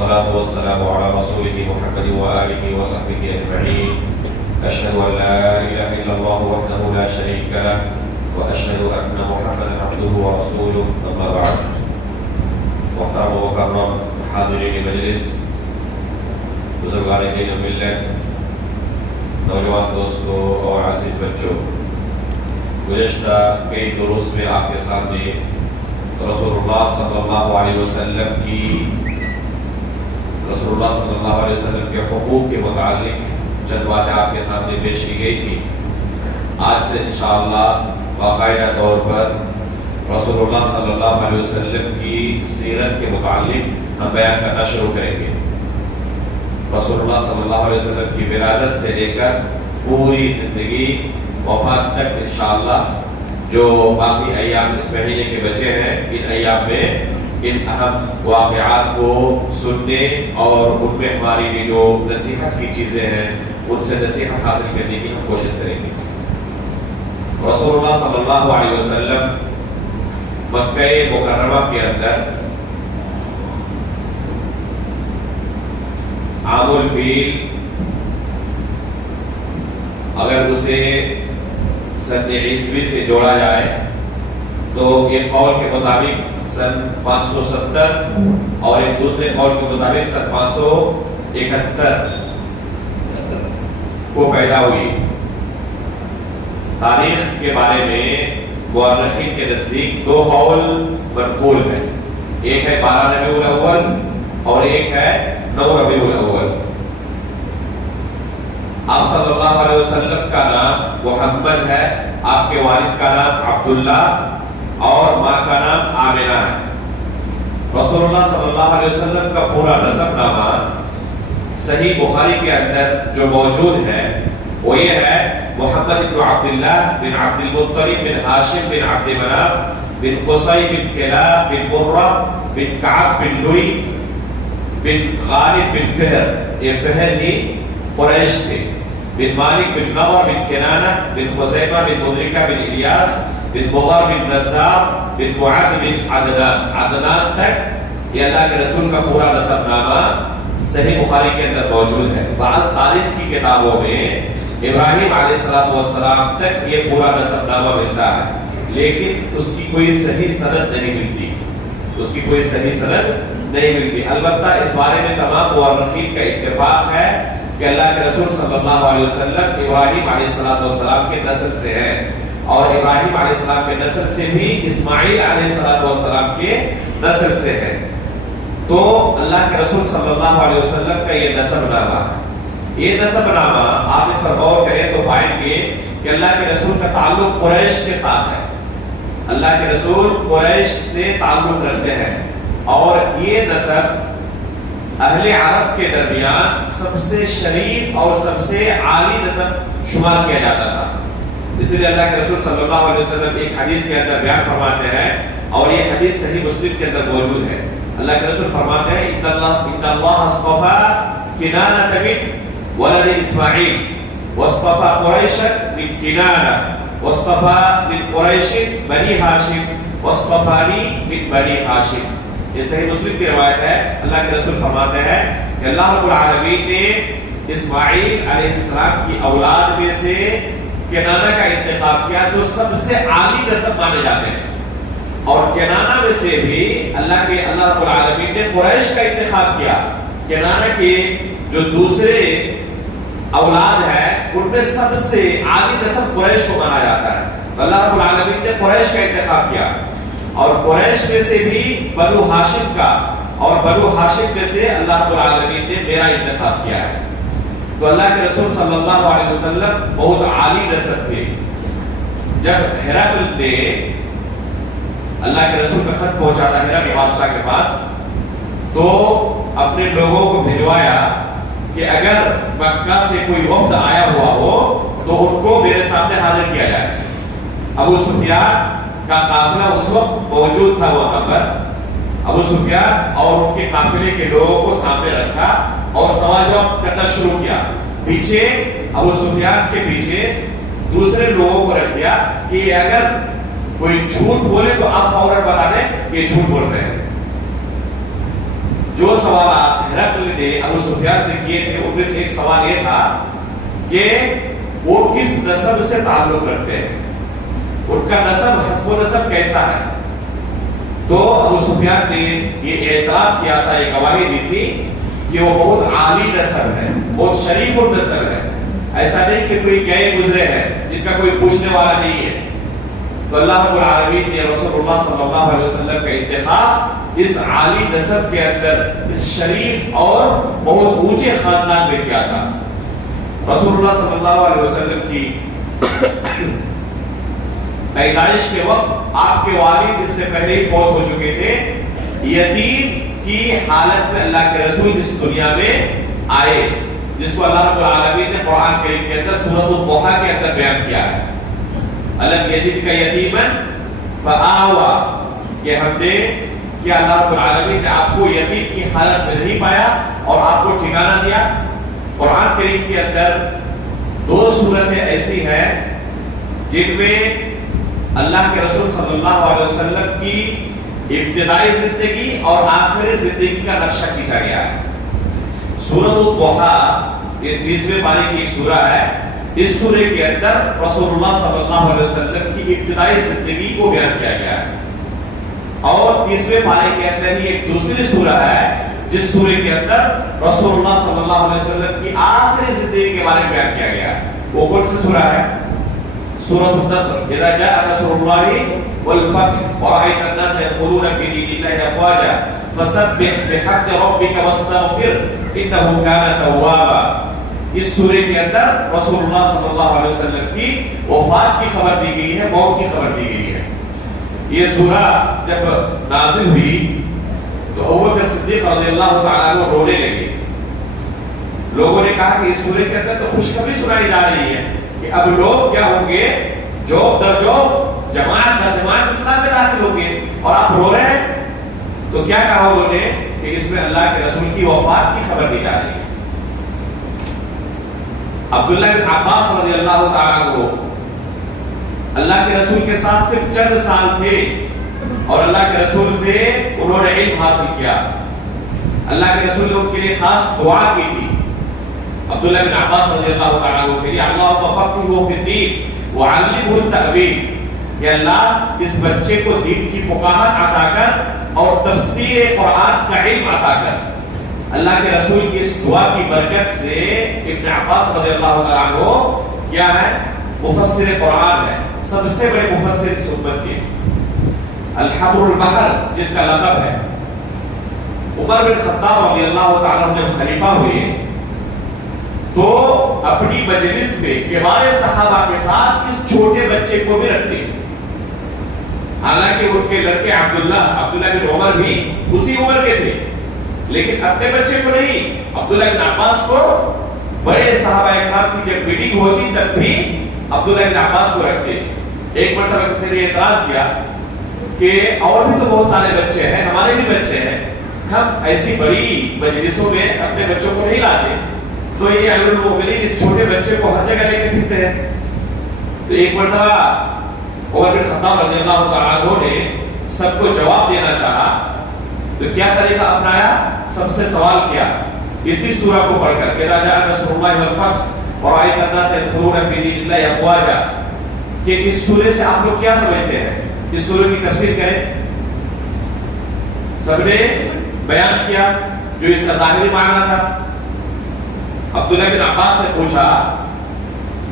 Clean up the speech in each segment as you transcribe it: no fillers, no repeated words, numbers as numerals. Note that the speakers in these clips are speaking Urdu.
والصلاة والسلام على رسوله محمد وآله وصحبه أجمعين. أشهد أن لا إله إلا الله وحده لا شريك له وأشهد أن محمدا عبده ورسوله. أما بعد. محترم ومكرم حاضرین مجلس، بزرگان دین و ملت، نوجوان دوستوں اور عزیز بچوں، گزشتہ کئی دروس میں آپ کے سامنے رسول اللہ صلی اللہ علیہ وسلم کے حقوق کے متعلق چند باتیں آپ کے سامنے پیش کی گئی تھی. آج سے انشاءاللہ باقاعدہ طور پر رسول اللہ صلی اللہ علیہ وسلم کی سیرت کے متعلق ہم بیان کرنا شروع کریں گے. رسول اللہ صلی اللہ علیہ وسلم کی ولادت سے لے کر پوری زندگی وفات تک انشاءاللہ جو باقی ایام اس مہینے کے بچے ہیں، ان ایام میں ان اہم واقعات کو سننے اور ان میں ہماری لیے جو نصیحت کی چیزیں ہیں ان سے نصیحت حاصل کرنے کی ہم کوشش کریں گے. رسول اللہ صلی اللہ علیہ وسلم مکہ مکرمہ کے اندر عام الفیل اگر اسے سن عیسوی سے جوڑا جائے تو ایک قول کے مطابق سن 570 اور ایک دوسرے قول کے مطابق سن 571 کو پیدا ہوئی. تاریخ کے بارے میں مورخین کے نزدیک دو قول منقول ہیں. ایک ہے 12 ربیع الاول اور ایک ہے 9 ربیع الاول. آپ صلی اللہ علیہ وسلم کا نام محمد ہے، آپ کے والد کا نام عبداللہ اور ماں کا نام آمنہ ہے. رسول اللہ صلی اللہ علیہ وسلم کا پورا نسب نامہ صحیح بخاری کے اندر جو موجود ہے وہ یہ ہے: محمد بن عبداللہ بن عبد المطلب بن ہاشم بن عبد مناف بن قصی بن کلاب بن مرہ بن کعب بن لوئی بن غالب بن فہر. یہ فہر ہی قریش تھے. بن مالک بن نضر بن کنانہ بن خزیمہ بن مدرکہ بن الیاس بن مضر بن نزار بن معاذ بن عدنان. عدنان تک یہ اللہ کے رسول کا پورا نسب نامہ صحیح بخاری کے اندر موجود ہے. بعض تاریخ کی کتابوں میں ابراہیم علیہ السلام تک یہ پورا نسب نامہ ملتا ہے، لیکن اس کی کوئی صحیح سند نہیں ملتی. البتہ اس بارے میں تمام مورخین کا اتفاق ہے کہ اللہ کے رسول صلی اللہ علیہ وسلم ابراہیم علیہ السلام کے نسل سے ہیں، اور ابراہیم علیہ السلام کے نسل سے بھی اسماعیل علیہ السلام کے نسل سے ہیں. تو اللہ کے رسول صلی اللہ علیہ وسلم کا یہ نسب نامہ ہے. یہ نسب نامہ آپ اس پر غور کریں تو پائیں گے کہ اللہ کے رسول کا تعلق قریش کے ساتھ ہے. اللہ کے رسول قریش سے تعلق رکھتے ہیں، اور یہ نسب اہل عرب کے درمیان سب سے شریف اور سب سے عالی نسب شمار کیا جاتا تھا. اس لیے اللہ کے رسول صلی اللہ علیہ وسلم ایک حدیث کے اندر بیان فرماتے ہیں، اور یہ حدیث صحیح مسلم کے اندر موجود ہے. اللہ کے رسول فرماتے ہیں: ان اللہ اصطفى کنانہ من ولد اسماعیل واصطفى قریشا من کنانہ واصطفى من قریش بنی ہاشم واصطفانی من بنی ہاشم. یہ صحیح مسلم کی روایت ہے. اللہ کے رسول فرماتے ہیں کہ اللہ رب العالمین نے اسماعیل علیہ السلام کی اولاد میں سے کنانہ کا انتخاب کیا جو سب سے عالی نسب مانے جاتے ہیں، اور کنانہ میں سے بھی اللہ رب العالمین نے قریش کا انتخاب کیا. کنانہ کے جو دوسرے اولاد ہے ان میں سب سے عالی نسب قریش کو مانا جاتا ہے. تو اللہ رب العالمین نے قریش کا انتخاب کیا، اور قریش میں سے بھی بنو ہاشم کا، اور بنو ہاشم میں سے اللہ رب العالمین نے میرا انتخاب کیا ہے. تو اللہ کے رسول صلی اللہ علیہ وسلم بہت عالی نسب تھے. جب ہرقل نے اللہ کے رسول کا خط پہنچا تھا ہرقل بادشاہ کے پاس، تو اپنے لوگوں کو بھجوایا کہ اگر مکہ سے کوئی وفد آیا ہوا ہو تو ان کو میرے سامنے حاضر کیا جائے. ابو سفیان کا قافلہ اس وقت موجود تھا وہاں پر. ابو سفیان اور ان کے قافلے کے لوگوں کو سامنے رکھا اور سوال جواب کرنا شروع کیا. پیچھے ابو سفیان کے پیچھے دوسرے لوگوں کو رکھ دیا کہ اگر کوئی جھوٹ بولے تو آپ فوراً بتا دیں کہ یہ جھوٹ بول رہے ہیں. جو سوالات ہرقل نے ابو سفیان سے کیے تھے ان میں سے ایک سوال یہ تھا کہ وہ کس نسب سے تعلق رکھتے ہیں، ان کا نسب حسب و نسب کیسا ہے. تو ابو سفیان نے یہ اعتراف کیا تھا، یہ گواہی دی تھی کہ وہ بہت عالی نسب ہے، بہت شریف النسب ہے، ایسا نہیں کہ کوئی گئے گزرے ہیں جن کا کوئی پوچھنے والا نہیں ہے. تو اللہ رب العالمین نے رسول اللہ صلی اللہ علیہ وسلم کا انتخاب اس عالی نسب کے اندر، اس شریف اور بہت اونچے خاندان میں کیا تھا. رسول اللہ صلی اللہ علیہ وسلم کی پیدائش کے وقت آپ کے والد اس سے پہلے ہی فوت ہو چکے تھے. یتیم کی حالت میں اللہ کے رسول اس دنیا میں آئے، جس کو اللہ رب العالمین نے قرآن کریم کے اندر سورۃ الضحیٰ کے اندر بیان کیا ہے. الم یجدک یتیما فآویٰ، کہ ہم نے کیا اللہ رب العالمین نے آپ کو یتیم کی حالت میں نہیں پایا اور آپ کو ٹھکانہ دیا. قرآن کریم کے اندر 2 سورتیں ایسی ہیں جن میں اللہ کے رسول صلی اللہ علیہ وسلم کی ابتدائی زندگی اور آخری زندگی کا نقشہ کھینچا گیا ہے. سورۃ الضحیٰ یہ 30ویں پارے کی ایک سورہ ہے. اس سورے کے اندر رسول اللہ صلی اللہ علیہ وسلم کی ابتدائی زندگی کو بیان کیا گیا ہے، اور 30ویں پارے کے اندر ہی ایک دوسری سورہ ہے جس سورے کے اندر رسول اللہ صلی اللہ علیہ وسلم کی آخری زندگی کے بارے میں بیان کیا گیا ہے. وہ کون سی سورہ ہے؟ سورۃ النصر. اذا جاء نصر اللہ والفتح ورأيت الناس يدخلون في دين الله افواجا فسبح بحمد ربك واستغفر انه كان توابا. اس سورے کے اندر رسول اللہ صلی اللہ علیہ وسلم کی وفات کی خبر دی گئی ہے، موت کی خبر دی گئی ہے. یہ سورہ جب نازل ہوئی تو ابوبکر صدیق رضی اللہ تعالیٰ عنہ رونے لگے. لوگوں نے کہا کہ اس سورے کے اندر تو خوشخبری سنائی جا رہی ہے کہ اب لوگ کیا ہوں گے، جوب در جوب، جماعت در جماعت اسلام میں داخل ہوں گے، اور آپ رو رہے ہیں. تو کیا کہا انہوں نے کہ اس میں اللہ کے رسول کی وفات کی خبر دی جا رہی ہے. عبداللہ بن عباس رضی اللہ تعالیٰ عنہ اللہ کے رسول کے ساتھ صرف چند سال تھے اور اللہ کے رسول سے انہوں نے علم حاصل کیا. اللہ کے رسول نے ان کے لیے خاص دعا کی تھی. عبداللہ بن عباس رضی اللہ تعالیٰ عنہ کے لیے اللہم فقہہ فی الدین وعلمہ التأویل، کہ اللہ اس بچے کو دین کی فقاہت عطا کر اور تفسیر قرآن کا علم عطا کر. اللہ کے رسول کی اس دعا کی برکت سے ابن عباس رضی اللہ تعالیٰ عنہ کیا ہے؟ مفسر قرآن ہے، سب سے بڑے مفسر کی صحبت کے، الحبر البحر جن کا لقب ہے. عمر بن خطاب رضی اللہ تعالیٰ عنہ جب خلیفہ ہوئے تو اپنی مجلس میں کبار صحابہ کے ساتھ اس چھوٹے بچے کو بھی رکھتے. حالانکہ ان کے لڑکے عبداللہ بن عمر بھی اسی عمر کے تھے، لیکن اپنے بچے کو نہیں، عبداللہ بن عباس کو. بڑے صحابہ اکرام کی جب میٹنگ ہوتی تب بھی عبداللہ بن عباس کو رکھتے. ایک مرتبہ کسی نے اعتراض کیا کہ اور بھی تو بہت سارے بچے ہیں، ہمارے بھی بچے ہیں، ہم ایسی بڑی مجلسوں میں اپنے بچوں کو نہیں لاتے، تو یہ امیر المؤمنین اس چھوٹے بچے کو ہر جگہ لے کے پھرتے ہیں. تو ایک مرتبہ عمر بن خطاب رضی اللہ تعالیٰ عنہ نے سب کو جواب دینا چاہا تو کیا طریقہ اپنایا؟ سب سے سوال کیا اسی سورہ کو پڑھ کر، اذا جاء نصر اللہ والفتح ورأيت الناس يدخلون في دين الله افواجا، کہ اس سورے سے آپ لوگ کیا سمجھتے ہیں؟ اس سورے کی تفسیر کریں. سب نے بیان کیا جو اس کا ظاہری معنی تھا. عبداللہ بن عباس سے پوچھا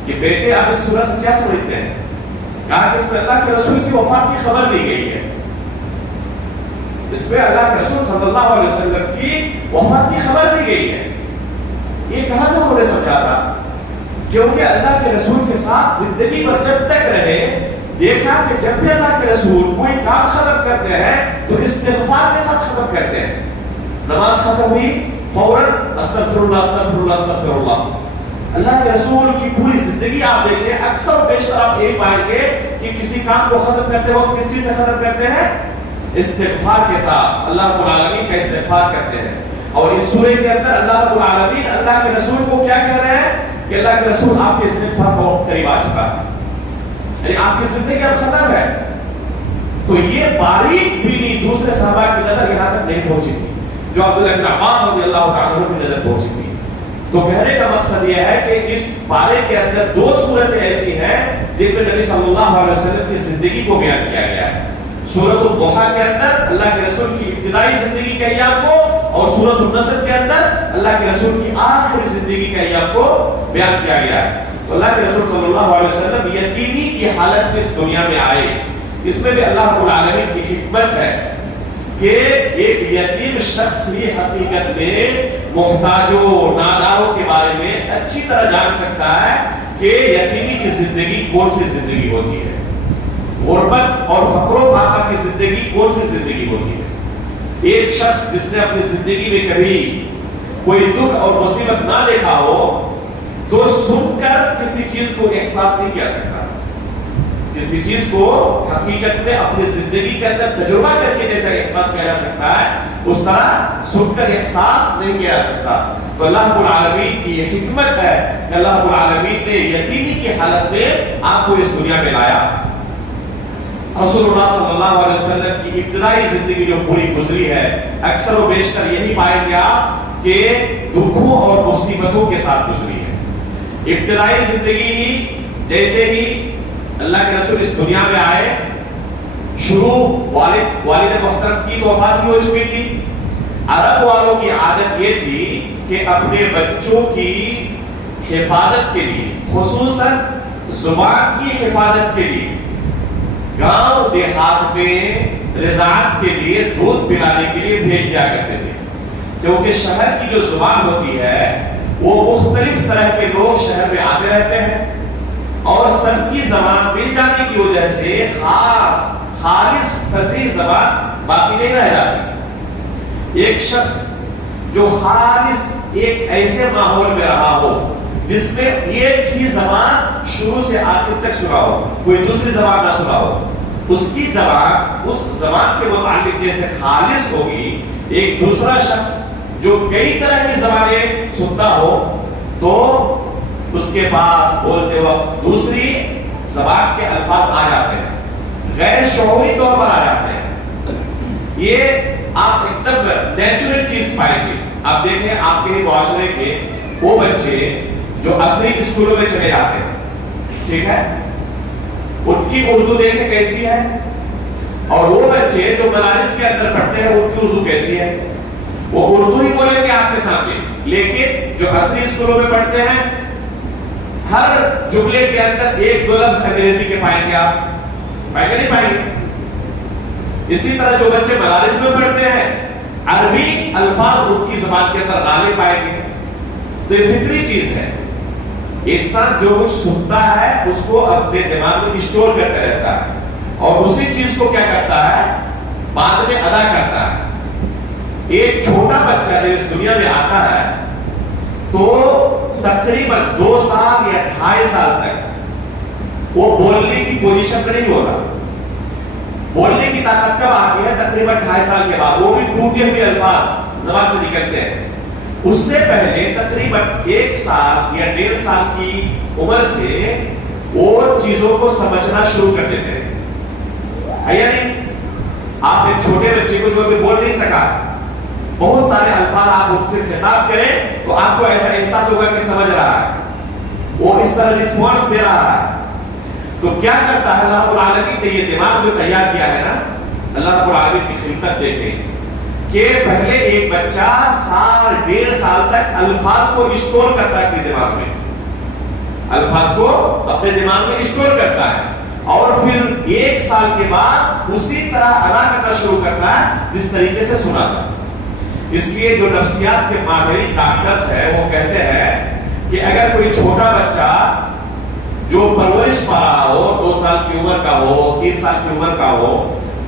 کہ بیٹے آپ اس سورہ سے کیا سمجھتے ہیں؟ کہا کہ اس میں اللہ کے رسول کی وفات کی خبر دی گئی ہے، اس میں اللہ کے رسول صلی اللہ علیہ وسلم کی وفات کی خبر دی گئی ہے. یہ کہاں سے انہوں نے سمجھا تھا؟ کیونکہ اللہ کے رسول کے ساتھ زندگی پر جب تک رہے، دیکھا کہ جب بھی اللہ کے رسول کوئی کام ختم کرتے ہیں تو استغفار کے ساتھ ختم کرتے ہیں. نماز ختم ہوئی فوراً استغفر اللہ استغفر اللہ استغفر اللہ. اللہ کے رسول کی پوری زندگی آپ دیکھیں، اکثر و بیشتر آپ یہ پائیں گے کہ کسی کام کو ختم کرتے وقت کس چیز سے ختم کرتے ہیں؟ استغفار کے ساتھ، اللہ رب العالمین کا استغفار کرتے ہیں. اور اس سورے کے اندر اللہ رب العالمین اللہ کے رسول کو کیا کہہ رہے ہیں کہ اللہ کے رسول آپ کے استغفار کا وقت قریب آ چکا ہے، یعنی آپ کی زندگی اب ختم ہے. تو یہ باریک بھی نہیں دوسرے صحابہ کی نظر یہاں تک نہیں پہنچی تھی. جو عبداللہ بن عباس رضی اللہ تعالیٰ عنہ کی نظر پہنچی تھی. تو کہنے کا مقصد یہ ہے کہ اس پارے کے اندر دو صورتیں ایسی ہیں جن میں نبی صلی اللہ علیہ وسلم کی زندگی کو بیان کیا گیا ہے. سورۃ الضحیٰ کے اندر اللہ کے رسول کی ابتدائی زندگی کے ایام کو اور سورۃ النصر کے اندر اللہ کے رسول کی آخری زندگی کے ایام کو بیان کیا گیا ہے. تو اللہ کے رسول صلی اللہ علیہ وسلم یتیمی کی حالت میں اس دنیا میں آئے. اس میں بھی اللہ رب العالمین کی حکمت ہے کہ ایک یتیم شخص بھی حقیقت میں محتاجوں ناداروں کے بارے میں اچھی طرح جان سکتا ہے کہ یتیمی کی زندگی کون سی زندگی ہوتی ہے, غربت اور فقر و فاقہ کی زندگی کون سی زندگی ہوتی ہے. ایک شخص جس نے اپنی زندگی میں کبھی کوئی دکھ اور مصیبت نہ دیکھا ہو تو سن کر کسی چیز کو احساس نہیں کیا سکتا, کسی چیز کو حقیقت میں اپنی زندگی کے اندر تجربہ کر کے جیسا احساس کیا جا سکتا ہے اس طرح سن کر احساس نہیں کیا جا سکتا. تو اللہ رب العالمین کی یہ حکمت ہے کہ اللہ رب العالمین نے یتیمی کی حالت میں آپ کو اس دنیا میں لایا. رسول اللہ صلی اللہ علیہ وسلم کی ابتدائی زندگی جو پوری گزری ہے اکثر و بیشتر یہی پائیں گے آپ کہ دکھوں اور مصیبتوں کے ساتھ گزری ہے. ابتدائی زندگی ہی جیسے ہی اللہ کے رسول اس دنیا میں آئے, شروع والد محترم کی تو وفات ہی ہو چکی تھی. عرب والوں کی عادت یہ تھی کہ اپنے بچوں کی حفاظت کے لیے, خصوصاً زبان کی حفاظت کے لیے, گاؤں دیہات میں رضاعت کے لیے دودھ پلانے کے لیے بھیج دیا کرتے تھے, کیونکہ شہر کی جو زبان ہوتی ہے وہ مختلف طرح کے لوگ شہر میں آتے رہتے ہیں اور سب کی زبان مل جانے کی وجہ سے خالص فصیح زبان باقی نہیں رہ جاتی. ایک شخص جو خالص ایک ایسے ماحول میں رہا ہو جس میں ایک ہی زبان شروع سے آخر تک سنا ہو, کوئی دوسری زبان نہ سنا ہو, اس کی زبان اس زبان کے متعلق جیسے خالص ہوگی, ایک دوسرا شخص جو کئی طرح کی زبانیں سنتا ہو تو اس کے پاس بولتے وقت دوسری زبان کے الفاظ آ جاتے ہیں, غیر شعوری طور پر آ جاتے ہیں. یہ آپ ایک دم نیچرل چیز پائیں گے. آپ دیکھیں آپ کے معاشرے کے وہ بچے جو عصری اسکولوں میں چلے جاتے ہیں, ٹھیک ہے, ان کی اردو دیکھیں کیسی ہے, اور وہ بچے جو مدارس کے اندر پڑھتے ہیں ان کی اردو کیسی ہے. وہ اردو ہی بولیں گے آپ کے سامنے, لیکن جو عصری اسکولوں میں پڑھتے ہیں ہر جملے کے اندر ایک دو لفظ انگریزی کے پائیں گے. آپ پائیں گے نہیں پائیں گے. اسی طرح جو بچے مدارس میں پڑھتے ہیں عربی الفاظ ان کی زبان کے اندر غالب پائیں گے. تو یہ فطری چیز ہے. انسان جو کچھ سنتا ہے اس کو اپنے دماغ میں اسٹور کرتے رہتا ہے اور اسی چیز کو کیا کرتا ہے بعد میں ادا کرتا ہے. ایک چھوٹا بچہ جب اس دنیا میں آتا ہے تو تقریباً 2 سال یا 2.5 سال تک وہ بولنے کی پوزیشن میں نہیں ہوتا. بولنے کی طاقت کب آتی ہے؟ تقریباً 2.5 سال کے بعد. وہ بھی ٹوٹے ہوئے الفاظ زبان سے نکلتے ہیں. اس سے پہلے تقریباً 1 سال یا 1.5 سال کی عمر سے وہ چیزوں کو سمجھنا شروع کر دیتے ہیں. ہے یا نہیں؟ آپ ایک چھوٹے بچے کو جو ابھی بول نہیں سکا, بہت سارے الفاظ آپ ان سے خطاب کریں تو آپ کو ایسا احساس ہوگا کہ سمجھ رہا ہے, وہ اس طرح رسپانس دے رہا ہے. تو کیا کرتا ہے اللہ رب العالمین نے یہ دماغ جو تیار کیا ہے نا, اللہ رب العالمین کی خلقت دیکھیں کہ پہلے ایک بچہ 1 سال 1.5 سال تک الفاظ کو اسٹور کرتا ہے اپنے دماغ میں, الفاظ کو اپنے دماغ میں اسٹور کرتا ہے اور پھر 1 سال کے بعد اسی طرح ادا کرنا شروع کرتا ہے جس طریقے سے سنا تھا. اس لیے جو نفسیات کے ماہرین ڈاکٹرز ہیں وہ کہتے ہیں کہ اگر کوئی چھوٹا بچہ جو پرورش پا رہا ہو, 2 سال کی عمر کا ہو, 3 سال کی عمر کا ہو,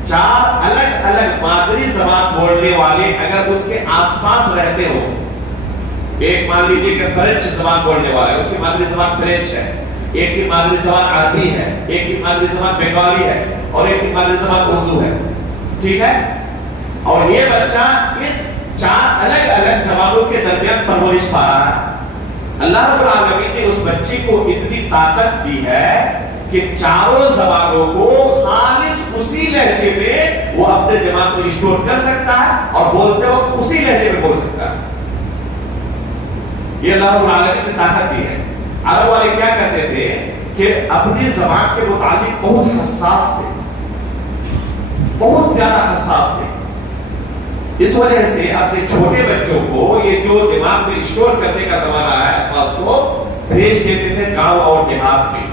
4 الگ الگ مادری زبان بولنے والے اگر اس کے آس پاس رہتے ہو, ایک مان لیجیے کہ فرینچ زبان بولنے والا ہے, اس کی مادری زبان فرینچ ہے, ایک کی مادری زبان عربی ہے, ایک کی مادری زبان بنگالی ہے اور ایک کی مادری زبان اردو ہے, ٹھیک ہے, اور یہ بچہ ان 4 الگ الگ زبانوں کے درمیان پرورش پا رہا ہے. اللہ رب العالمین نے اس بچے کو اتنی طاقت دی ہے کہ چاروں زبانوں کو خالص اسی لہجے میں وہ اپنے دماغ میں اسٹور کر سکتا ہے اور بولتے وقت اسی لہجے میں بول سکتا ہے. یہ اللہ رب العالمین نے طاقت دی ہے. عرب والے کیا کرتے تھے کہ اپنی زبان کے متعلق بہت حساس تھے, بہت زیادہ حساس تھے. اس وجہ سے اپنے چھوٹے بچوں کو یہ جو دماغ میں اسٹور کرنے کا زمانہ ہے الفاظ کو بھیج دیتے تھے گاؤں اور دیہات میں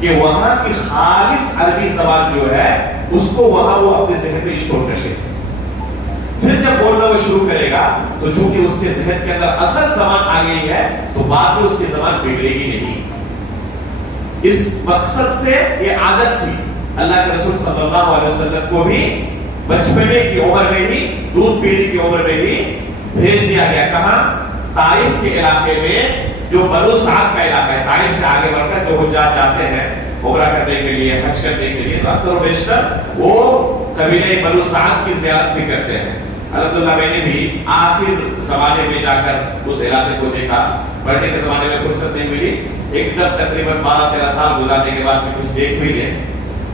کہ وہاں کی خالص عربی زبان جو ہے اس کو وہاں وہ اپنے ذہن میں اسٹور کر لے. پھر جب بولنا وہ شروع کرے گا تو چونکہ اس کے ذہن کے اندر اصل زبان آ گئی ہے تو بعد میں اس کی زبان بگڑے گی نہیں. اس مقصد سے یہ عادت تھی. اللہ کے رسول صلی اللہ علیہ وسلم کو بھی بچپنے کی عمر میں ہی, دودھ پینے کی عمر میں ہی بھیج دیا گیا. کہاں؟ طائف کے علاقے میں, جو بنو سعد کا علاقہ ہے. طائف سے آگے بڑھ کر جو حجاج جاتے ہیں عمرہ کرنے کے لیے, حج کرنے کے لیے, تو اکثر و بیشتر وہ قبیلہ بنو سعد کی زیارت بھی کرتے ہیں. الحمدللہ میں نے بھی آخر زمانے میں جا کر اس علاقے کو دیکھا. پڑھنے کے زمانے میں فرصت نہیں ملی, ایک دم تقریباً 12-13 سال گزارنے کے بعد کچھ دیکھ بھی لیں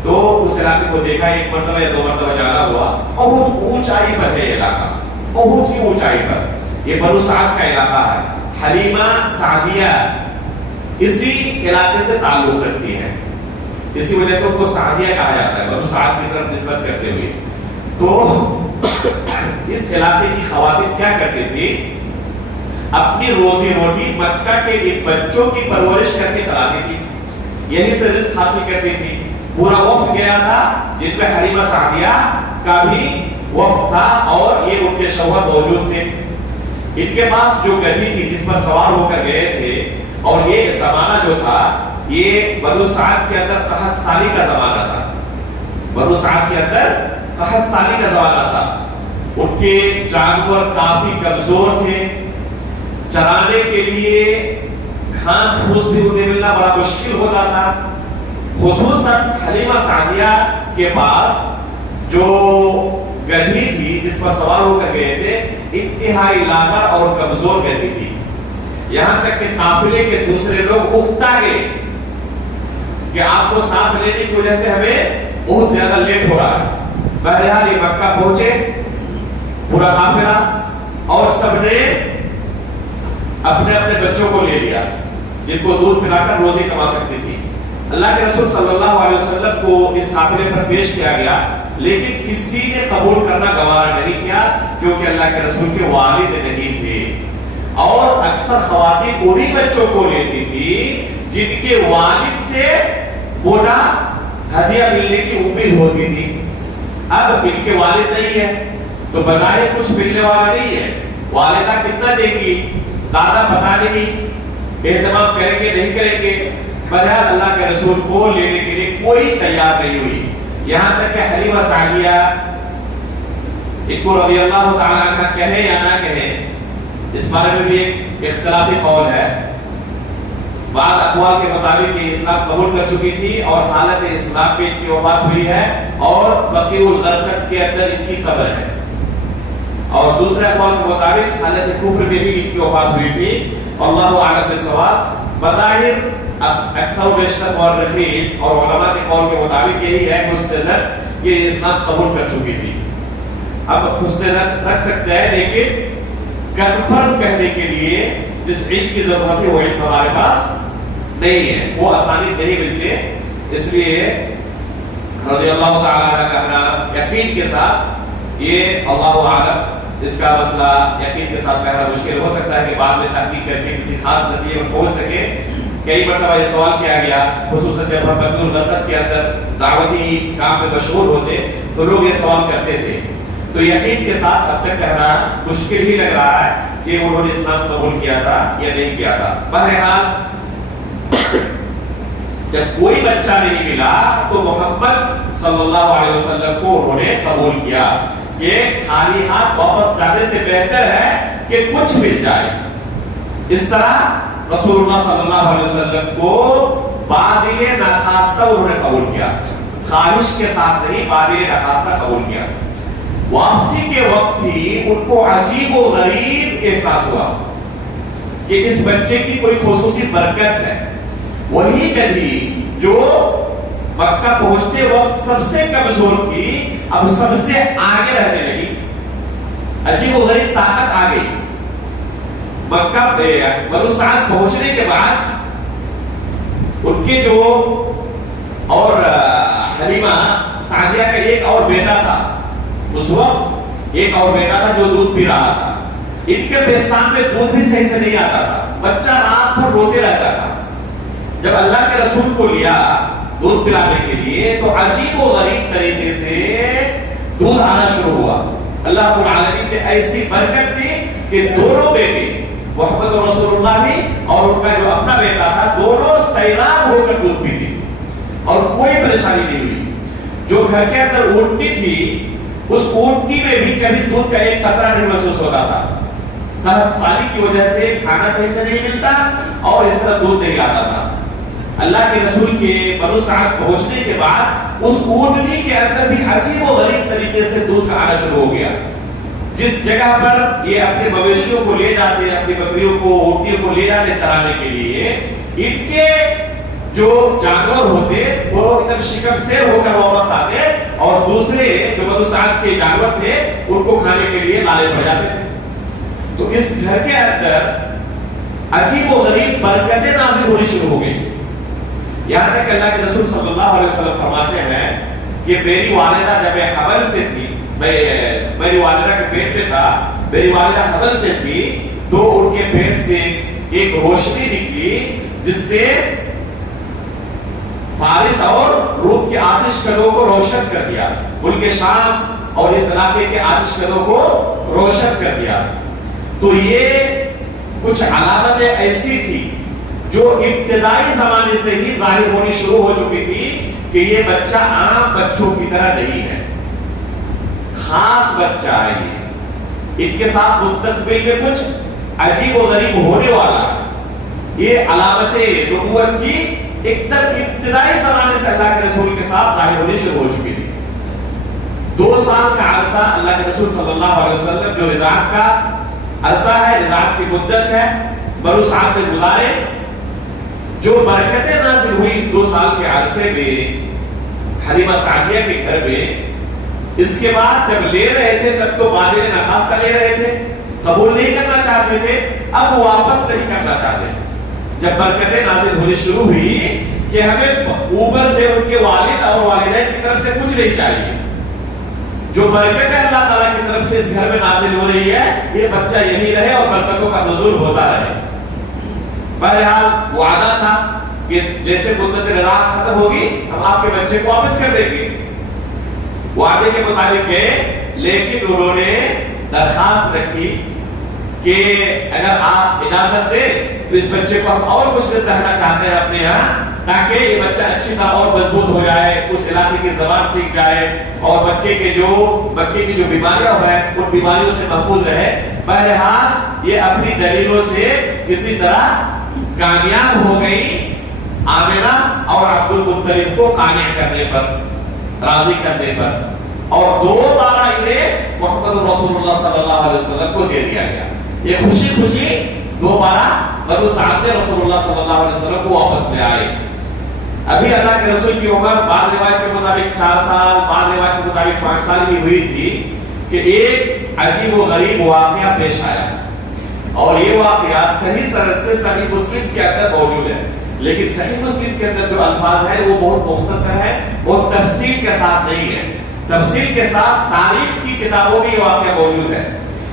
تو اس علاقے کو دیکھا. ایک مرتبہ یا 2 مرتبہ جانا ہوا. بہت اونچائی پر ہے یہ علاقہ, بہت ہی اونچائی پر. یہ بنو سعد کا علاقہ ہے. حلیمہ سعدیہ اسی علاقے سے تعلق رکھتی ہے, اسی وجہ سے ان کو سعدیہ کہا جاتا ہے, بنو سعد کی طرف نسبت کرتے ہوئے. تو اس علاقے کی خواتین کیا کرتی تھی, اپنی روزی روٹی مکہ کے ان بچوں کی پرورش کر کے چلاتی تھی, یہی سے رزق حاصل کرتی تھی. پورا وفد گیا تھا جن میں حلیمہ سعدیہ کا بھی وفد تھا اور یہ ان کے شوہر موجود تھے. ان کے پاس جو گدھی تھی جس پر سوار ہو کر گئے تھے, اور یہ زمانہ جو تھا یہ بنو سعد کے اندر قحط سالی کا زمانہ تھا. بنو سعد کے اندر قحط سالی کا زمانہ تھا. ان کے جانور کافی کمزور تھے, چرانے کے لیے گھاس پھوس بھی انہیں ملنا بڑا مشکل ہوتا تھا. خصوصاً حلیمہ سعدیہ کے پاس جو گدھی تھی جس پر سوار ہو کر گئے تھے انتہائی لاغر اور کمزور گدھی تھی. یہاں تک کہ قافلے کے دوسرے لوگ اکتا گئے کہ آپ کو ساتھ لینے کی وجہ سے ہمیں بہت زیادہ لیٹ ہو رہا ہے. بہرحال یہ مکہ پہنچے پورا قافلہ, اور سب نے اپنے اپنے بچوں کو لے لیا جن کو دودھ پلا کر روزی کما سکتی تھی. اللہ کے رسول صلی اللہ علیہ وسلم کو اس قافلے پر پیش کیا گیا, لیکن کسی نے قبول کرنا گوارا نہیں کیا کیونکہ اللہ کے رسول کے والد نہیں تھے. اور اکثر خواتین انہی بچوں کو لیتی تھی جن کے والد سے بونا ہدیہ ملنے کی امید ہوتی تھی. اب ان کے والد نہیں ہے تو بظاہر کچھ ملنے والا نہیں ہے. والدہ کتنا دے گی, دادا پتہ نہیں اہتمام کریں گے نہیں کریں گے. بہرحال اللہ کے رسول کو لینے کے لیے کوئی تیار نہیں ہوئی. یہاں تک کہ حلیمہ سعدیہ ان کو رضی اللہ تعالیٰ عنہ کہے یا نہ کہے, اس بارے میں بھی ایک اختلافی قول ہے. بعض اقوال کے مطابق یہ اسلام قبول کر چکی تھی اور حالت اسلام میں ان کی وفات ہوئی ہے اور بقیع الغرقد کے اندر ان کی قبر ہے. اور دوسرے اقوال کے مطابق حالت کفر میں بھی ان کی وفات ہوئی تھی. اللہ اعلم بالصواب. بظاہر اکثر و بیشتر مورخین اور علماء کے قول کے مطابق یہی ہے مستدر کہ اسلام قبول کر چکی تھی. اب مستدر رکھ سکتے ہیں لیکن کنفرم کہنے کے لیے جس علم کی ضرورت ہے وہ علم ہمارے پاس نہیں ہے, وہ آسانی نہیں ملتے. اس لیے رضی اللہ تعالیٰ عنہ کہنا یقین کے ساتھ, یہ اللہ اعلم, اس کا مسئلہ یقین کے ساتھ کہنا مشکل ہو سکتا ہے کہ بعد میں تحقیق کر کے کسی خاص نتیجے پر پہنچ سکے. کئی مرتبہ یہ سوال کیا گیا, خصوصاً جب ہم بقیع الغرقد کے اندر دعوتی کام میں مشغول ہوتے تو لوگ یہ سوال کرتے تھے. تو یقین کے ساتھ اب تک کہنا مشکل ہی لگ رہا ہے کہ انہوں نے اسلام قبول کیا تھا یا نہیں کیا تھا. بہرحال جب کوئی بچہ نہیں ملا تو محمد صلی اللہ علیہ وسلم کو انہوں نے قبول کیا کہ خالی ہاتھ واپس جانے سے بہتر ہے کہ کچھ مل جائے. اس طرح رسول اللہ صلی اللہ علیہ وسلم کو بادل ناخواستہ انہوں نے قبول کیا, خواہش کے ساتھ نہیں, بادل ناخواستہ قبول کیا. واپسی کے وقت ہی ان کو عجیب و غریب احساس ہوا کہ اس بچے کی کوئی خصوصی برکت ہے. وہی گدھی جو مکہ پہنچتے وقت سب سے کمزور تھی اب سب سے آگے رہنے لگی. عجیب و غریب طاقت آ گئی. مکہ بنو سعد پہنچنے کے بعد ان کے جو اور حلیمہ سعدیہ کا ایک اور بیٹا تھا, اس وقت ایک اور بیٹا تھا جو دودھ پی رہا تھا. ان کے پیستان میں دودھ بھی صحیح سے نہیں آتا تھا, بچہ رات بھر روتے رہتا تھا. جب اللہ کے رسول کو لیا دودھ پلانے کے لیے تو عجیب و غریب طریقے سے دودھ آنا شروع ہوا. اللہ رب العالمین نے ایسی برکت دی کہ دونوں بیٹے محمد رسول اللہ بھی اور ان کا جو اپنا بیٹا تھا دونوں سیراب ہو کر دودھ پیتے اور کوئی پریشانی نہیں ہوئی. جو گھر کے اندر اونٹنی تھی اس اونٹنی میں بھی کبھی دودھ کا ایک قطرہ نہیں محسوس ہوتا تھا. قحط سالی کی وجہ سے کھانا صحیح سے نہیں ملتا اور اس طرح دودھ نہیں آتا تھا. اللہ کے رسول کے بنو سعد پہنچنے کے بعد اس اونٹنی کے اندر بھی عجیب و غریب طریقے سے دودھ آنا شروع ہو گیا. جس جگہ پر یہ اپنے مویشیوں کو لے جاتے, اپنی بکریوں کو اونٹنیوں کو لے جاتے چرانے کے لیے, ان کے جو جانور ہوتے وہ ایک دم شکم سیر ہو کر واپس آتے اور دوسرے جو بنو سعد کے جانور تھے ان کو کھانے کے لیے لالے پڑ جاتے تھے. تو اس گھر کے اندر عجیب و غریب برکتیں نازل ہونی شروع ہو گئی. یہاں تک اللہ کے رسول صلی اللہ علیہ وسلم فرماتے ہیں کہ میری والدہ جب حمل سے تھی, میری والدہ کے پیٹ میں تھا, میری والدہ حمل سے تھی تو ان کے پیٹ سے ایک روشنی نکلی جس نے فارس اور روم کے آتش کدوں کو روشن کر دیا, ملک شام اور اس علاقے کے آتش کدوں کو روشن کر دیا. تو یہ کچھ علامتیں ایسی تھی جو ابتدائی زمانے سے ہی ظاہر ہونی شروع ہو چکی تھی کہ یہ بچہ عام بچوں کی طرح نہیں ہے, خاص بچہ ہے. ان کے ساتھ مستقبل میں کچھ عجیب و غریب ہونے والا. یہ علامتیں نبوت کی ایک دم ابتدائی زمانے سے اللہ کے رسول کے ساتھ ظاہر ہونے شروع ہو چکی تھی. 2 سال کا عرصہ اللہ کے رسول صلی اللہ علیہ وسلم جو رضاعت کا عرصہ ہے, رضاعت کی مدت ہے, بنو سعد میں گزارے. جو برکتیں نازل ہوئی 2 سال کے عرصے میں حلیمہ سعدیہ کے گھر میں, اس کے بعد جب لے رہے تھے تب تو بادل نخواستہ لے رہے تھے, قبول نہیں کرنا چاہتے تھے, اب واپس نہیں کرنا چاہتے. جب برکتیں نازل ہونی شروع ہوئی کہ ہمیں اوپر سے ان کے والد اور والدین کی طرف سے کچھ نہیں چاہیے, جو برکتیں اللہ تعالیٰ کی طرف سے اس گھر میں نازل ہو رہی ہے یہ بچہ یہی رہے اور برکتوں کا نزول ہوتا رہے. بہرحال وعدہ تھا کہ جیسے مدت رضاعت ختم ہوگی ہم آپ کے بچے کو واپس کر دیں گے. وعدے کے مطابق گئے, لیکن انہوں نے درخواست رکھی کہ اگر آپ اجازت دیں تو اس بچے کو ہم اور کچھ دن رکھنا چاہتے ہیں اپنے یہاں تاکہ یہ بچہ اچھی طرح اور مضبوط ہو جائے, اس علاقے کی زبان سیکھ جائے اور مکے کی جو بیماریاں ہیں ان بیماریوں سے محفوظ رہے. بہرحال یہ اپنی دلیلوں سے کسی طرح کامیاب ہو گئی آمنہ اور عبد المطلب کو قانع کرنے پر, راضی کرنے پر, اور دوبارہ انہیں محمد رسول اللہ صلی اللہ علیہ وسلم کو دے دیا گیا. یہ خوشی خوشی دوبارہ بنو سعد نے رسول اللہ صلی اللہ علیہ وسلم کو واپس لے آئے. ابھی اللہ کے رسول کی عمر بعض روایت کے مطابق 4 سال, بعض روایت کے مطابق 5 سال کی ہوئی تھی کہ ایک عجیب و غریب واقعہ پیش آیا, اور یہ واقعہ صحیح سند سے صحیح مسلم کے اندر موجود ہے. لیکن صحیح مسلم کے اندر جو الفاظ ہیں وہ بہت مختصر ہیں, بہت تفصیل کے ساتھ نہیں ہے. تفصیل کے ساتھ تاریخ کی کتابوں میں یہ واقعہ موجود ہے,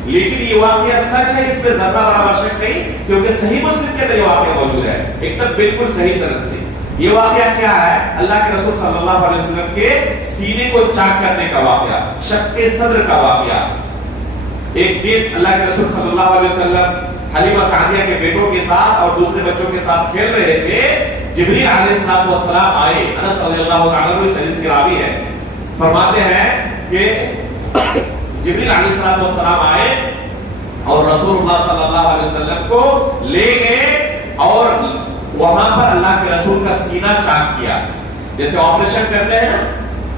لیکن یہ واقعہ سچ ہے, اس میں ذرہ برابر شک نہیں, کیونکہ صحیح مسلم کے اندر یہ واقعہ موجود ہے ایک دم بالکل صحیح سند سے. یہ واقعہ کیا ہے؟ اللہ کے رسول صلی اللہ علیہ وسلم کے سینے کو چاک کرنے کا واقعہ, شق صدر کا واقعہ. ایک دن اللہ کے رسول صلی اللہ علیہ وسلم حلیمہ سعدیہ کے بیٹوں کے ساتھ اور دوسرے بچوں کے ساتھ کھیل رہے تھے. جبریل علیہ السلام آئے. انس رضی اللہ تعالیٰ عنہ اس حدیث کے راوی ہے, فرماتے ہیں کہ جبریل علیہ السلام آئے اور رسول اللہ صلی اللہ علیہ وسلم کو لے گئے اور وہاں پر اللہ کے رسول کا سینہ چاک کیا. جیسے آپریشن کرتے ہیں نا,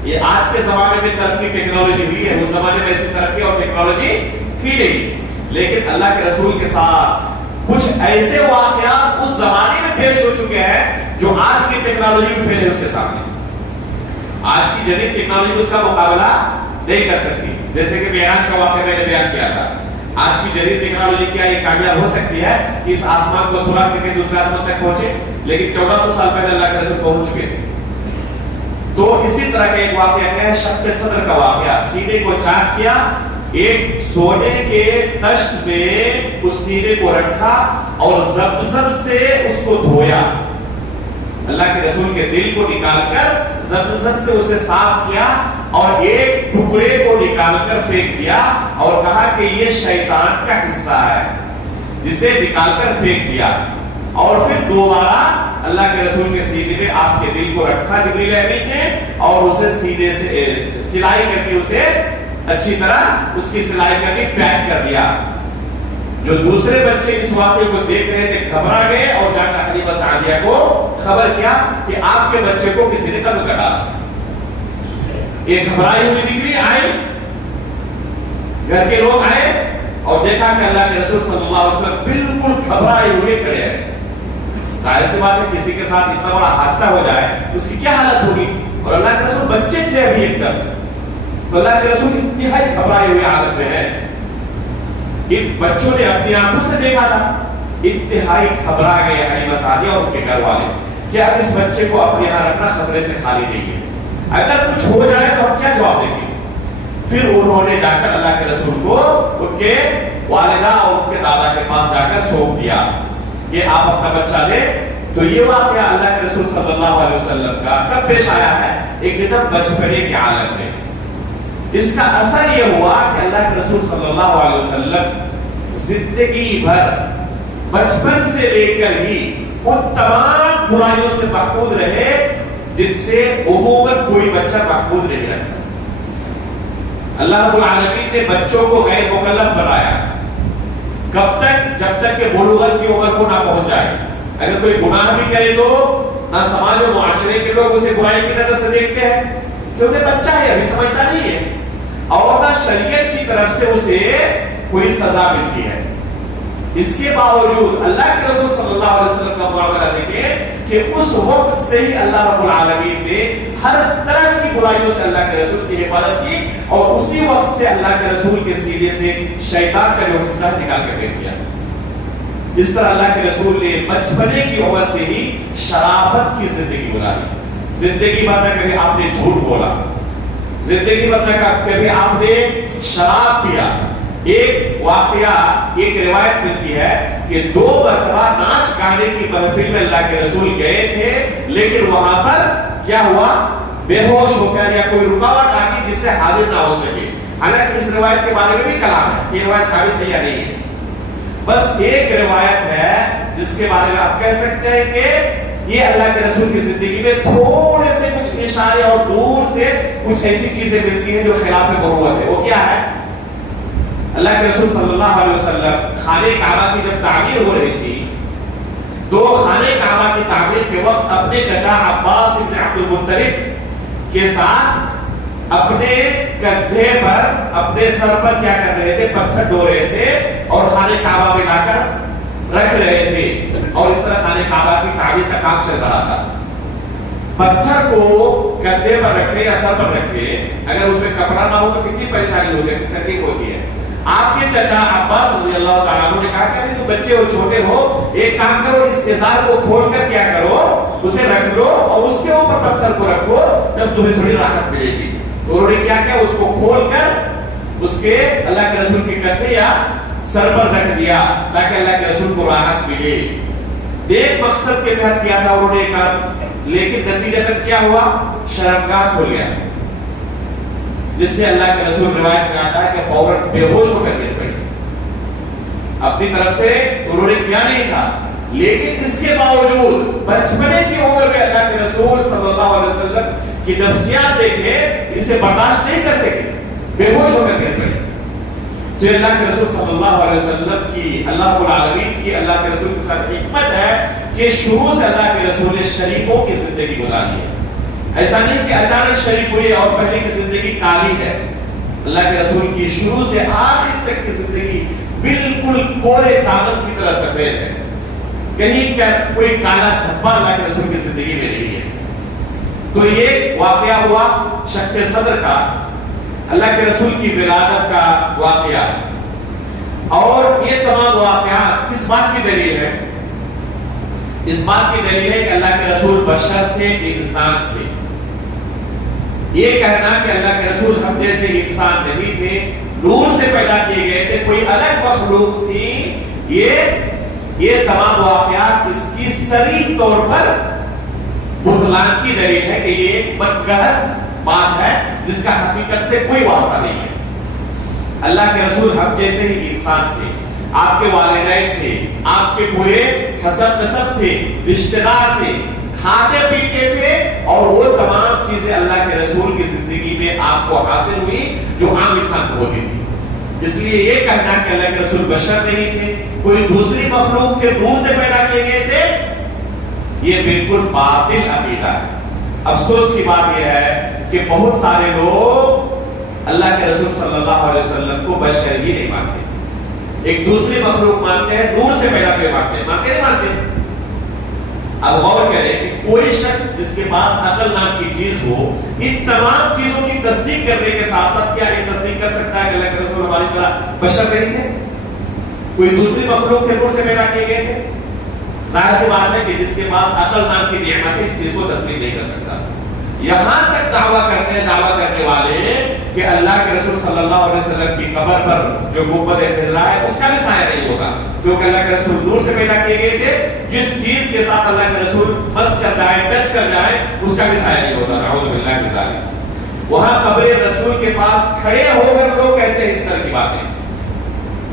یہ آج کے زمانے میں ترقی ٹیکنالوجی ہوئی ہے, اس زمانے میں ایسی ترقی اور ٹیکنالوجی تھی نہیں. لیکن اللہ کے رسول کے ساتھ کچھ ایسے واقعات اس زمانے میں پیش ہو چکے ہیں جو آج کی ٹیکنالوجی میں فیل ہے اس کے سامنے. آج کی جدید ٹیکنالوجی اس کا مقابلہ نہیں کر سکتی. جیسے کہ معراج کا واقعہ میں نے بیان کیا تھا. آج کی جدید ٹیکنالوجی کیا یہ کامیاب ہو سکتی ہے کہ اس آسمان کو سراغ کر کے دوسرے آسمان تک پہنچے؟ لیکن 1400 سال پہلے اللہ کے رسول پہنچ چکے تھے. تو اسی طرح کا ایک واقعہ ہے شق صدر کا واقعہ. سینے کو چاک کیا, ایک سونے کے تشت میں اس سینے کو رکھا اور زمزم سے اس کو دھویا. اللہ کے رسول کے دل کو نکال کر زمزم سے اسے صاف کیا اور ایک ٹکڑے کو نکال کر پھینک دیا اور کہا کہ یہ شیطان کا حصہ ہے, جسے نکال کر پھینک دیا. اور پھر دوبارہ اللہ کے رسول کے سینے میں آپ کے دل کو رکھا جبریل امین نے اور اسے سینے سے سلائی کر کے اسے اچھی طرح اس کی سلائی کر کے پیک کر دیا. جو دوسرے بچے اس واقعے کو دیکھ رہے تھے گھبرا گئے اور جا کر حلیمہ سعدیہ کو خبر کیا کہ آپ کے بچے کو کسی نے قتل کر ڈالا. ایک گھبرائی ہوئی بیوی آئی, گھر کے لوگ آئے اور دیکھا کہ اللہ کے رسول صلی اللہ علیہ وسلم بالکل گھبرائے ہوئے کھڑے ہیں. ظاہر سی بات ہے کسی کے ساتھ اتنا بڑا حادثہ ہو جائے اس کی کیا حالت ہوگی, اور اللہ کے رسول بچے تھے ابھی ایک دم. تو اللہ کے رسول انتہائی گھبرائے ہوئے حالت میں ہیں. ان بچوں نے اپنی آنکھوں سے دیکھا تھا, انتہائی گھبرا گئے حلیمہ سعدیہ اور ان کے گھر والے کہ اب اس بچے کو اپنے یہاں رکھنا خطرے سے خالی نہیں ہے, اگر کچھ ہو جائے تو ہم کیا جواب دیں گے. پھر انہوں نے جا کر اللہ کے رسول کو ان کے والدہ اور ان کے دادا کے پاس جا کر سونپ دیا کہ آپ اپنا بچہ لے. تو یہ واقعہ اللہ کے رسول صلی اللہ علیہ وسلم کا کب پیش آیا ہے؟ ایک دم بچپنے کے عالم میں. اس کا اثر یہ ہوا کہ اللہ کے رسول صلی اللہ علیہ وسلم زندگی بھر بچپن سے لے کر ہی ان تمام برائیوں سے محفوظ رہے جن سے عموماً کوئی بچہ محفوظ نہیں رہتا. اللہ رب العالمین نے بچوں کو غیر مکلف بنایا. کب تک؟ جب تک کہ بلوغت کی عمر کو نہ پہنچ جائے. اگر کوئی گناہ بھی کرے تو نہ سماج و معاشرے کے لوگ اسے برائی کی نظر سے دیکھتے ہیں کیونکہ بچہ ہے, ابھی سمجھتا نہیں ہے, اور نہ شریعت کی طرف سے اسے کوئی سزا ملتی ہے. اس کے باوجود اللہ کے رسول صلی اللہ علیہ وسلم کا معاملہ دیکھیں کہ اس وقت سے ہی اللہ رب العالمین نے ہر طرح کی برائیوں سے اللہ کے رسول کی حفاظت کی, اور اسی وقت سے اللہ کے رسول کے سینے سے شیطان کا جو حصہ نکال کے پھینک دیا. اس طرح اللہ کے رسول نے بچپنے کی عمر سے ہی شرافت کی زندگی گزاری. زندگی بھر میں کبھی آپ نے جھوٹ بولا, زندگی بھر میں کبھی آپ نے شراب پیا. ایک واقعہ, ایک روایت ملتی ہے کہ 2 مرتبہ ناچ گانے کی محفل میں اللہ کے رسول گئے تھے, لیکن وہاں پر کیا ہوا, بے ہوش ہو کر یا کوئی رکاوٹ آ گئی جس سے حاضر نہ ہو سکے. حالانکہ اس روایت کے بارے میں بھی کلام ہے, یہ روایت ثابت ہے یا نہیں ہے. بس ایک روایت ہے جس کے بارے میں آپ کہہ سکتے ہیں کہ یہ اللہ کے رسول کی زندگی میں تھوڑے سے کچھ اشارے اور دور سے کچھ ایسی چیزیں ملتی ہیں جو خلاف مروت ہے. وہ کیا ہے؟ اللہ کے رسول صلی اللہ علیہ وسلم خانہ کعبہ کی جب تعمیر ہو رہی تھی تو خانہ کعبہ کی تعمیر کے وقت اپنے چچا عباس بن عبد المطلب کے ساتھ اپنے کندھے پر, اپنے سر پر کیا کر رہے تھے, پتھر ڈو رہے تھے اور خانہ کعبہ میں لا کر رکھ رہے تھے, اور اس طرح خانہ کعبہ کی تعمیر کا کام چل رہا تھا. پتھر کو کندھے پر رکھے یا سر پر رکھے, اگر اس میں کپڑا نہ ہو تو کتنی پریشانی ہوتی ہے, تکلیف ہوتی ہے. آپ کے چچا عباس رضی اللہ تعالیٰ عنہ نے کہا کہ ابھی تو بچے ہو, چھوٹے ہو, ایک کام کرو, اس ازار کو کھول کر کیا کرو, اسے رکھ لو اور اس کے اوپر پتھر کو رکھو, جب تمہیں تھوڑی راحت ملے گی. انہوں نے کیا کیا, اس کو کھول کر اس کے اللہ کے رسول کے کندھے یا سر پر رکھ دیا تاکہ اللہ کے رسول کو راحت ملے. ایک مقصد کے تحت کیا تھا انہوں نے کہا, لیکن نتیجہ تک کیا ہوا, شرمگاہ کھل گیا, جس سے اللہ کے رسول روایت میں آتا ہے کہ فوراً بے ہوش ہو کر گر پڑے. اپنی طرف سے انہوں نے کیا نہیں تھا, لیکن اس کے باوجود بچپنے کی عمر میں اللہ کے رسول صلی اللہ علیہ وسلم کی نفسیات دیکھے اسے برداشت نہیں کر سکے, بے ہوش ہو کر گر پڑے. تو اللہ کے رسول صلی اللہ علیہ وسلم کی, اللہ رب العالمین کی اللہ کے رسول کے ساتھ حکمت ہے کہ شروع سے اللہ کے رسول نے شریفوں کی زندگی گزاری ہے. ایسا نہیں کہ اچانک شریف ہوئے اور پہلے کی زندگی کالی ہے. اللہ کے رسول کی شروع سے آخر تک کی زندگی بالکل کورے کاغذ کی طرح سفید ہے. کہیں کوئی کالا دھبا اللہ کے رسول کی زندگی میں نہیں ہے. تو یہ واقعہ ہوا شق صدر کا، اللہ کے رسول کی ولادت کا واقعہ. اور یہ تمام واقعات کس بات کی دلیل ہے؟ اس بات کی دلیل ہے کہ اللہ کے رسول بشر تھے، انسان تھے. یہ کہنا کہ اللہ کے رسول ہم جیسے انسان نہیں تھے، نور سے پیدا کیے گئے تھے، کوئی الگ مخلوق تھی، یہ تمام واقعات اس کی صریح طور پر بطلان کی دلیل ہے کہ یہ متغیر بات ہے جس کا حقیقت سے کوئی واسطہ نہیں ہے. اللہ کے رسول ہم جیسے ہی انسان تھے، آپ کے والدین تھے، آپ کے پورے حسب نسب تھے، رشتہ دار تھے، کھاتے پیتے تھے، اور وہ تمام چیزیں اللہ کے رسول کی زندگی میں آپ کو حاصل ہوئی جو عام انسان کو ہوتی تھی. اس لیے یہ کہنا کہ اللہ کے رسول بشر نہیں تھے، کوئی دوسری مخلوق تھے، نور سے پیدا کیے گئے تھے، یہ بالکل باطل عقیدہ ہے. افسوس کی بات یہ ہے کہ بہت سارے لوگ اللہ کے رسول صلی اللہ علیہ وسلم کو بشر ہی نہیں مانتے، ایک دوسری مخلوق مانتے ہیں، نور سے پیدا کیے مانتے نہیں مانتے. اب غور کریں کہ کوئی شخص جس کے پاس عقل نام کی چیز ہو، ان تمام چیزوں کی تصدیق کرنے کے ساتھ ساتھ کیا یہ تصدیق کر سکتا ہے کہ اللہ کے رسول ہماری طرح بشر نہیں تھے، کوئی دوسری مخلوق تھے، نور سے پیدا کیے گئے تھے؟ ظاہر سی بات ہے کہ جس کے پاس عقل نام کی نعمت ہے اس چیز کو تسلیم نہیں کر سکتا. یہاں تک دعویٰ کرنے والے کہ اللہ کے رسول صلی اللہ علیہ وسلم کی قبر پر جو گنبد خضرا ہے اس کا بھی سایہ نہیں ہوگا، کیونکہ اللہ کے رسول نور سے پیدا کیے گئے تھے. جس چیز کے ساتھ اللہ کے رسول بس کر جائے، ٹچ کر جائے، اس کا بھی سایہ نہیں ہوتا. نعوذ باللہ من ذالک. وہاں قبر رسول کے پاس کھڑے ہو کر لوگ کہتے ہیں اس طرح کی باتیں.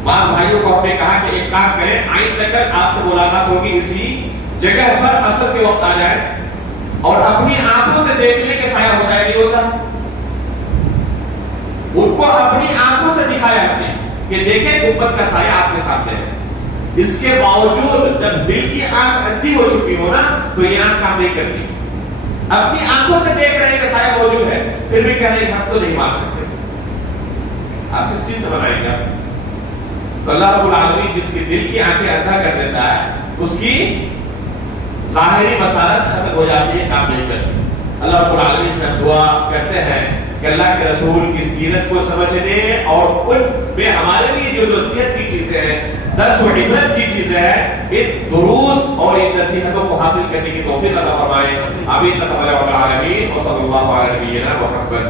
بعض بھائیوں کو ہم نے کہا کہ ایک کام کریں، آئندہ تک آپ سے ملاقات ہوگی اسی جگہ پر عصر کے وقت آ جائیں اور اپنی آنکھوں سے دیکھ لیں کہ سایہ ہوتا ہے نہیں ہوتا. ان کو اپنی آنکھوں سے دکھایا آپ نے کہ دیکھیں گنبد کا سایہ آپ کے سامنے ہے. اس کے باوجود جب دل کی آنکھ اندھی ہو چکی ہو نا تو یہ آنکھ کام نہیں کرتی. اپنی آنکھوں سے دیکھ رہے ہیں کہ سایہ موجود ہے، پھر بھی کہہ رہے ہیں کہ ہم تو نہیں مان سکتے. آپ کس چیز سے بنائیں گے؟ تو اللہ رب العالمین جس کی دل کی آنکھیں اندھا کر دیتا ہے اس کی ظاہری بصارت ختم ہو جاتی ہے، کام نہیں کرتی. اللہ رب العالمین سے دعا کرتے ہیں کہ اللہ کے رسول کی سیرت کو سمجھنے اور ان میں ہمارے لیے جو نصیحت کی چیزیں ہیں، درس و عبرت کی چیزیں ہیں، ان دروس اور ان نصیحتوں کو حاصل کرنے کی توفیق عطا فرمائے. آمین. تقبل رب العالمین. وصلی اللہ علی نبینا محمد.